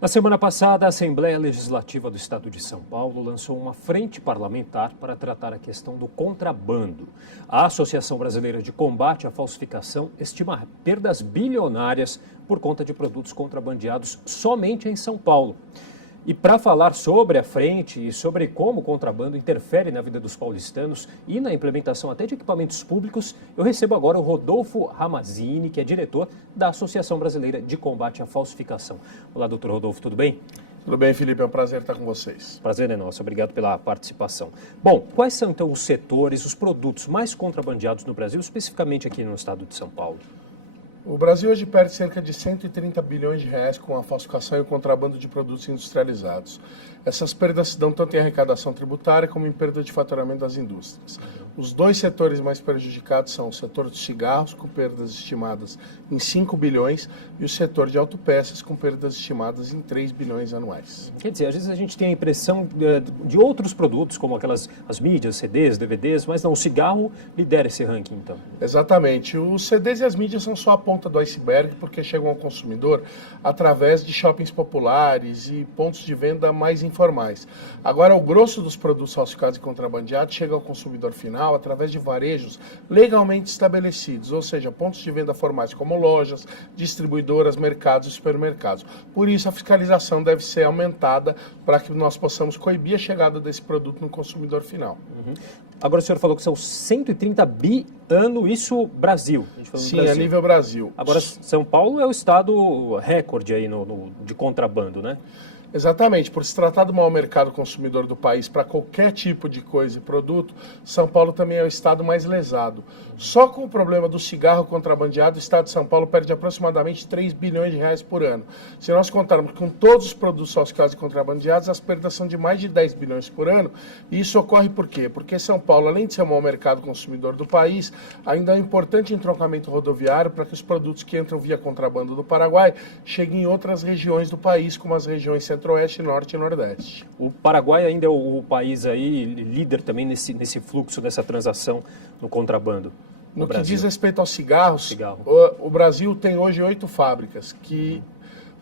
Na semana passada, a Assembleia Legislativa do Estado de São Paulo lançou uma frente parlamentar para tratar a questão do contrabando. A Associação Brasileira de Combate à Falsificação estima perdas bilionárias por conta de produtos contrabandeados somente em São Paulo. E para falar sobre a frente e sobre como o contrabando interfere na vida dos paulistanos e na implementação até de equipamentos públicos, eu recebo agora o Rodolfo Ramazzini, que é diretor da Associação Brasileira de Combate à Falsificação. Olá, doutor Rodolfo, tudo bem? Tudo bem, Felipe, é um prazer estar com vocês. Prazer é nosso, obrigado pela participação. Bom, quais são então os setores, os produtos mais contrabandeados no Brasil, especificamente aqui no estado de São Paulo? O Brasil hoje perde cerca de 130 bilhões de reais com a falsificação e o contrabando de produtos industrializados. Essas perdas se dão tanto em arrecadação tributária como em perda de faturamento das indústrias. Os dois setores mais prejudicados são o setor de cigarros, com perdas estimadas em 5 bilhões, e o setor de autopeças, com perdas estimadas em 3 bilhões anuais. Quer dizer, às vezes a gente tem a impressão de outros produtos, como as mídias, CDs, DVDs, mas não, o cigarro lidera esse ranking, então. Exatamente. Os CDs e as mídias são só a ponta do iceberg, porque chegam ao consumidor através de shoppings populares e pontos de venda mais informais. Agora, o grosso dos produtos falsificados e contrabandeados chega ao consumidor final através de varejos legalmente estabelecidos, ou seja, pontos de venda formais como lojas, distribuidoras, mercados e supermercados. Por isso, a fiscalização deve ser aumentada para que nós possamos coibir a chegada desse produto no consumidor final. Uhum. Agora o senhor falou que são 130 bi ano, isso Brasil. Sim, Brasil. a nível Brasil. Agora, São Paulo é o estado recorde aí de contrabando, né? Exatamente, por se tratar do maior mercado consumidor do país para qualquer tipo de coisa e produto, São Paulo também é o estado mais lesado. Só com o problema do cigarro contrabandeado, o estado de São Paulo perde aproximadamente 3 bilhões de reais por ano. Se nós contarmos com todos os produtos falsificados e contrabandeados, as perdas são de mais de 10 bilhões por ano. E isso ocorre por quê? Porque São Paulo, além de ser o maior mercado consumidor do país, ainda é um importante entroncamento rodoviário para que os produtos que entram via contrabando do Paraguai cheguem em outras regiões do país, como as regiões Centro-Oeste, Norte e Nordeste. O Paraguai ainda é o país aí líder também nesse fluxo, dessa transação no contrabando. No que diz respeito aos cigarros, Cigarro. o Brasil tem hoje 8 fábricas que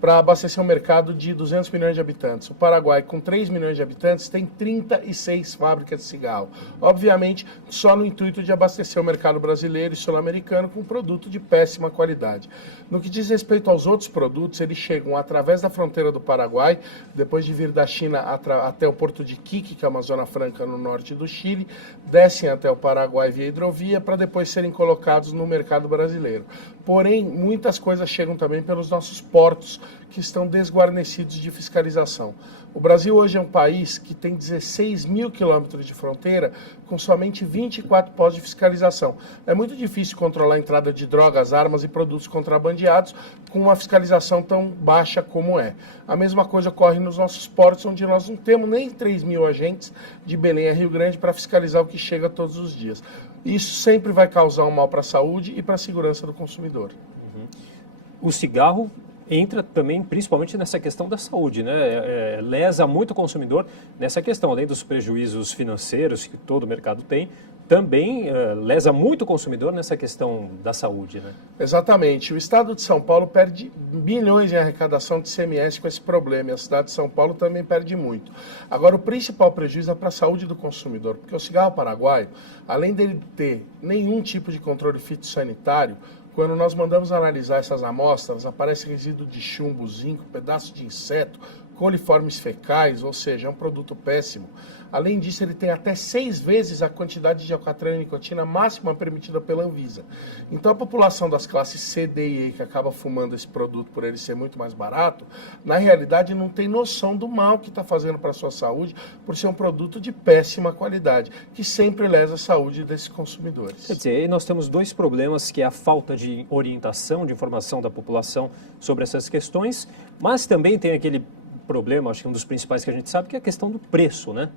para abastecer um mercado de 200 milhões de habitantes. O Paraguai, com 3 milhões de habitantes, tem 36 fábricas de cigarro. Obviamente, só no intuito de abastecer o mercado brasileiro e sul-americano com produto de péssima qualidade. No que diz respeito aos outros produtos, eles chegam através da fronteira do Paraguai, depois de vir da China até o porto de Iquique, que é a Amazônia Franca, no norte do Chile, descem até o Paraguai via hidrovia, para depois serem colocados no mercado brasileiro. Porém, muitas coisas chegam também pelos nossos portos, que estão desguarnecidos de fiscalização. O Brasil hoje é um país que tem 16 mil quilômetros de fronteira, com somente 24 postos de fiscalização. É muito difícil controlar a entrada de drogas, armas e produtos contrabandeados com uma fiscalização tão baixa como é. A mesma coisa ocorre nos nossos portos, onde nós não temos nem 3 mil agentes de Belém a Rio Grande para fiscalizar o que chega todos os dias. Isso sempre vai causar um mal para a saúde e para a segurança do consumidor. Uhum. O cigarro entra também, principalmente nessa questão da saúde, né? Lesa muito o consumidor nessa questão, além dos prejuízos financeiros que todo mercado tem, também lesa muito o consumidor nessa questão da saúde, né? Exatamente. O estado de São Paulo perde bilhões em arrecadação de ICMS com esse problema, e a cidade de São Paulo também perde muito. Agora, o principal prejuízo é para a saúde do consumidor, porque o cigarro paraguaio, além dele ter nenhum tipo de controle fitossanitário, quando nós mandamos analisar essas amostras, aparece resíduo de chumbo, zinco, pedaço de inseto, coliformes fecais, ou seja, é um produto péssimo. Além disso, ele tem até 6 vezes a quantidade de alcatrão e nicotina máxima permitida pela Anvisa. Então, a população das classes C, D e E, que acaba fumando esse produto por ele ser muito mais barato, na realidade não tem noção do mal que está fazendo para a sua saúde por ser um produto de péssima qualidade, que sempre lesa a saúde desses consumidores. Quer dizer, aí nós temos dois problemas, que é a falta de orientação, de informação da população sobre essas questões, mas também tem aquele problema, acho que um dos principais que a gente sabe, que é a questão do preço, né?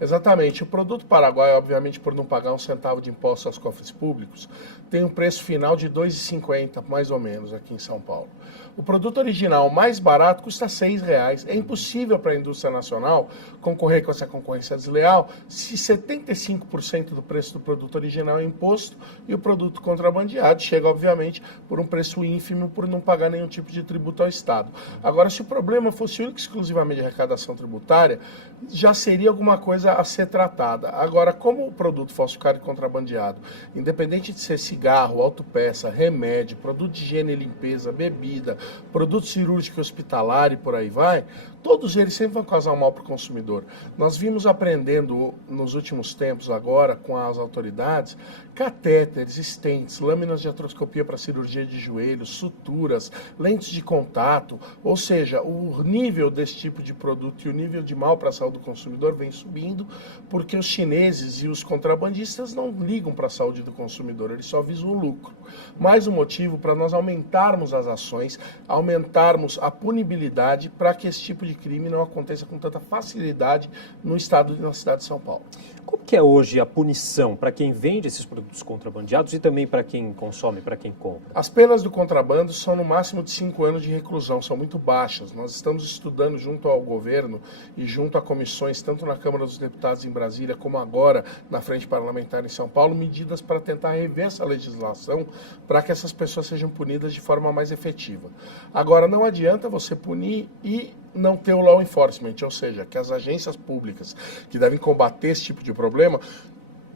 Exatamente. O produto paraguaio, obviamente, por não pagar um centavo de imposto aos cofres públicos, tem um preço final de R$ 2,50, mais ou menos, aqui em São Paulo. O produto original mais barato custa R$ 6,00. É impossível para a indústria nacional concorrer com essa concorrência desleal se 75% do preço do produto original é imposto e o produto contrabandeado chega, obviamente, por um preço ínfimo por não pagar nenhum tipo de tributo ao Estado. Agora, se o problema fosse único e exclusivamente de arrecadação tributária, já seria alguma coisa a ser tratada. Agora, como o produto falsificado e contrabandeado, independente de ser cigarro, autopeça, remédio, produto de higiene e limpeza, bebida, produto cirúrgico e hospitalar e por aí vai, todos eles sempre vão causar um mal para o consumidor. Nós vimos aprendendo nos últimos tempos agora com as autoridades, catéteres, stents, lâminas de artroscopia para cirurgia de joelhos, suturas, lentes de contato, ou seja, o nível desse tipo de produto e o nível de mal para a saúde do consumidor vem subindo, porque os chineses e os contrabandistas não ligam para a saúde do consumidor, eles só visam o lucro. Mais um motivo para nós aumentarmos as ações, aumentarmos a punibilidade para que esse tipo de crime não aconteça com tanta facilidade no estado e na cidade de São Paulo. Como que é hoje a punição para quem vende esses produtos contrabandeados e também para quem consome, para quem compra? As penas do contrabando são no máximo de 5 anos de reclusão, são muito baixas. Nós estamos estudando junto ao governo e junto a comissões, tanto na Câmara dos Deputados em Brasília, como agora na Frente Parlamentar em São Paulo, medidas para tentar rever essa legislação para que essas pessoas sejam punidas de forma mais efetiva. Agora, não adianta você punir e não ter o law enforcement, ou seja, que as agências públicas que devem combater esse tipo de problema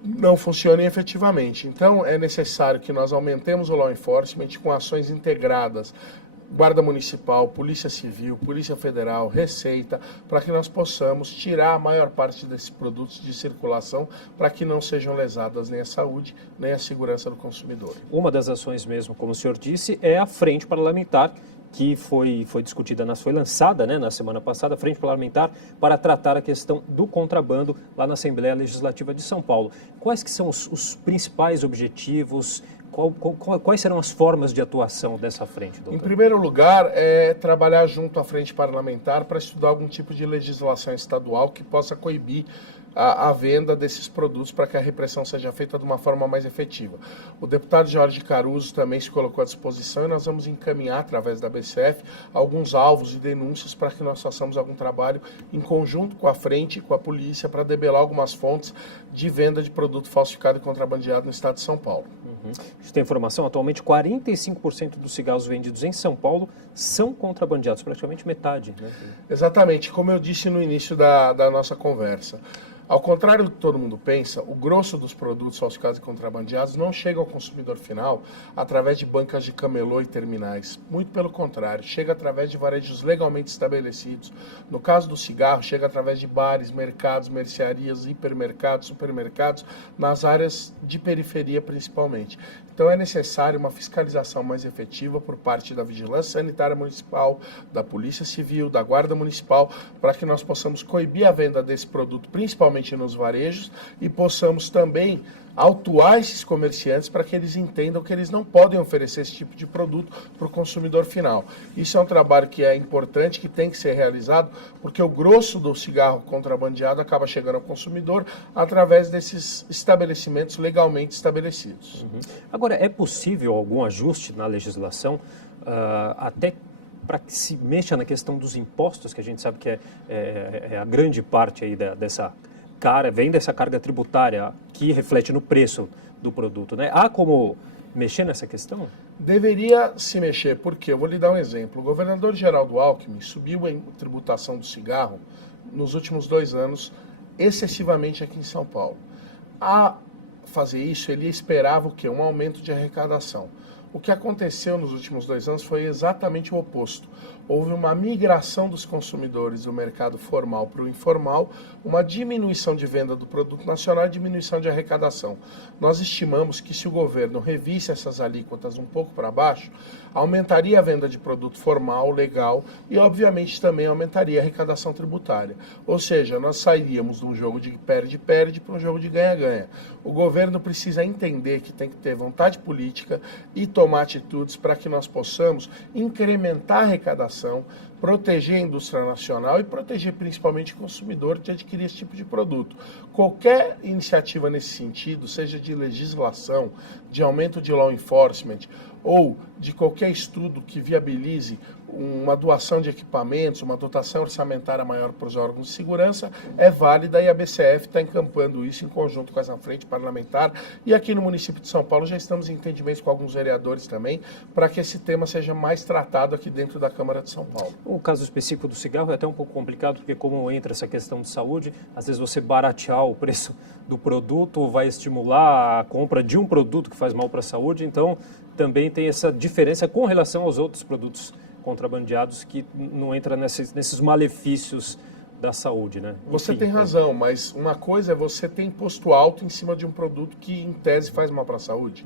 não funcionem efetivamente. Então, é necessário que nós aumentemos o law enforcement com ações integradas, Guarda Municipal, Polícia Civil, Polícia Federal, Receita, para que nós possamos tirar a maior parte desses produtos de circulação para que não sejam lesadas nem a saúde, nem a segurança do consumidor. Uma das ações mesmo, como o senhor disse, é a Frente Parlamentar, que foi discutida, foi lançada, né, na semana passada, a Frente Parlamentar para tratar a questão do contrabando lá na Assembleia Legislativa de São Paulo. Quais que são os principais objetivos? Quais serão as formas de atuação dessa frente, doutor? Em primeiro lugar, é trabalhar junto à Frente Parlamentar para estudar algum tipo de legislação estadual que possa coibir a venda desses produtos para que a repressão seja feita de uma forma mais efetiva. O deputado Jorge Caruso também se colocou à disposição e nós vamos encaminhar, através da BCF, alguns alvos e denúncias para que nós façamos algum trabalho em conjunto com a frente e com a polícia para debelar algumas fontes de venda de produto falsificado e contrabandeado no estado de São Paulo. A gente tem informação, atualmente 45% dos cigarros vendidos em São Paulo são contrabandeados, praticamente metade, né? Exatamente, como eu disse no início da nossa conversa. Ao contrário do que todo mundo pensa, o grosso dos produtos falsificados e contrabandeados não chega ao consumidor final através de bancas de camelô e terminais. Muito pelo contrário, chega através de varejos legalmente estabelecidos. No caso do cigarro, chega através de bares, mercados, mercearias, hipermercados, supermercados, nas áreas de periferia principalmente. Então é necessário uma fiscalização mais efetiva por parte da Vigilância Sanitária Municipal, da Polícia Civil, da Guarda Municipal, para que nós possamos coibir a venda desse produto, principalmente nos varejos, e possamos também autuar esses comerciantes para que eles entendam que eles não podem oferecer esse tipo de produto para o consumidor final. Isso é um trabalho que é importante, que tem que ser realizado, porque o grosso do cigarro contrabandeado acaba chegando ao consumidor através desses estabelecimentos legalmente estabelecidos. Agora, é possível algum ajuste na legislação, até para que se mexa na questão dos impostos, que a gente sabe que é a grande parte aí vem dessa carga tributária que reflete no preço do produto, né? Há como mexer nessa questão? Deveria se mexer, porque eu vou lhe dar um exemplo. O governador Geraldo Alckmin subiu a tributação do cigarro nos últimos 2 anos, excessivamente aqui em São Paulo. A fazer isso, ele esperava o quê? Um aumento de arrecadação. O que aconteceu nos últimos 2 anos foi exatamente o oposto. Houve uma migração dos consumidores do mercado formal para o informal, uma diminuição de venda do produto nacional e diminuição de arrecadação. Nós estimamos que se o governo revisse essas alíquotas um pouco para baixo, aumentaria a venda de produto formal, legal e, obviamente, também aumentaria a arrecadação tributária. Ou seja, nós sairíamos de um jogo de perde-perde para um jogo de ganha-ganha. O governo precisa entender que tem que ter vontade política e tomar atitudes para que nós possamos incrementar a arrecadação, proteger a indústria nacional e proteger principalmente o consumidor de adquirir esse tipo de produto. Qualquer iniciativa nesse sentido, seja de legislação, de aumento de law enforcement ou de qualquer estudo que viabilize uma doação de equipamentos, uma dotação orçamentária maior para os órgãos de segurança, é válida e a BCF está encampando isso em conjunto com essa frente parlamentar. E aqui no município de São Paulo já estamos em entendimentos com alguns vereadores também, para que esse tema seja mais tratado aqui dentro da Câmara de São Paulo. O caso específico do cigarro é até um pouco complicado, porque como entra essa questão de saúde, às vezes você baratear o preço do produto vai estimular a compra de um produto que faz mal para a saúde, então também tem essa diferença com relação aos outros produtos contrabandeados que não entra nesses malefícios da saúde, né? Você tem razão, mas uma coisa é você ter imposto alto em cima de um produto que, em tese, faz mal para a saúde.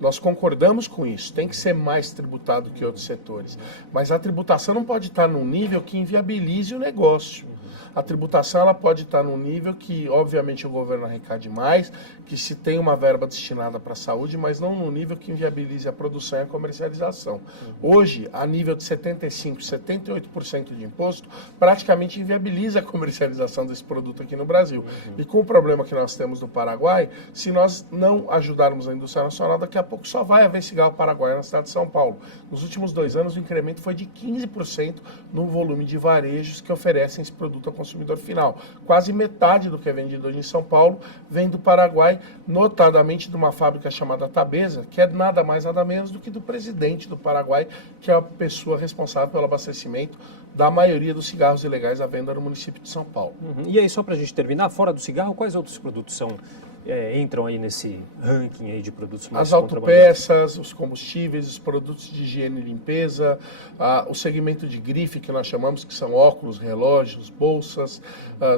Nós concordamos com isso, tem que ser mais tributado que outros setores. Mas a tributação não pode estar num nível que inviabilize o negócio. A tributação ela pode estar num nível que, obviamente, o governo arrecade mais, que se tem uma verba destinada para a saúde, mas não no nível que inviabilize a produção e a comercialização. Hoje, a nível de 75%, 78% de imposto, praticamente inviabiliza a comercialização desse produto aqui no Brasil. E com o problema que nós temos do Paraguai, se nós não ajudarmos a indústria nacional, daqui a pouco só vai haver cigarro paraguaio na cidade de São Paulo. Nos últimos 2 anos, o incremento foi de 15% no volume de varejos que oferecem esse produto ao consumidor final. Quase metade do que é vendido hoje em São Paulo vem do Paraguai, notadamente de uma fábrica chamada Tabesa, que é nada mais nada menos do que do presidente do Paraguai, que é a pessoa responsável pelo abastecimento da maioria dos cigarros ilegais à venda no município de São Paulo. E aí, só para a gente terminar, fora do cigarro, quais outros produtos entram aí nesse ranking aí de produtos mais As autopeças, os combustíveis, os produtos de higiene e limpeza, o segmento de grife, que nós chamamos, que são óculos, relógios, bolsas.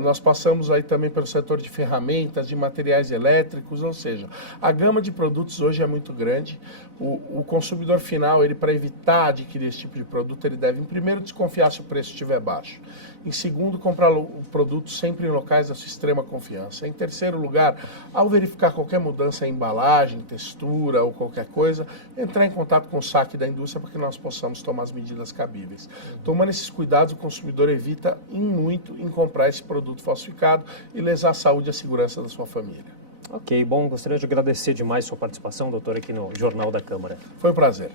Nós passamos aí também pelo setor de ferramentas, de materiais elétricos, ou seja, a gama de produtos hoje é muito grande. O consumidor final, ele para evitar adquirir esse tipo de produto, ele deve, em primeiro, desconfiar se o preço estiver baixo. Em segundo, comprar o produto sempre em locais da sua extrema confiança. Em terceiro lugar, ao verificar qualquer mudança em embalagem, textura ou qualquer coisa, entrar em contato com o SAC da indústria para que nós possamos tomar as medidas cabíveis. Tomando esses cuidados, o consumidor evita muito em comprar esse produto falsificado e lesar a saúde e a segurança da sua família. Ok, bom, gostaria de agradecer demais sua participação, doutor, aqui no Jornal da Câmara. Foi um prazer.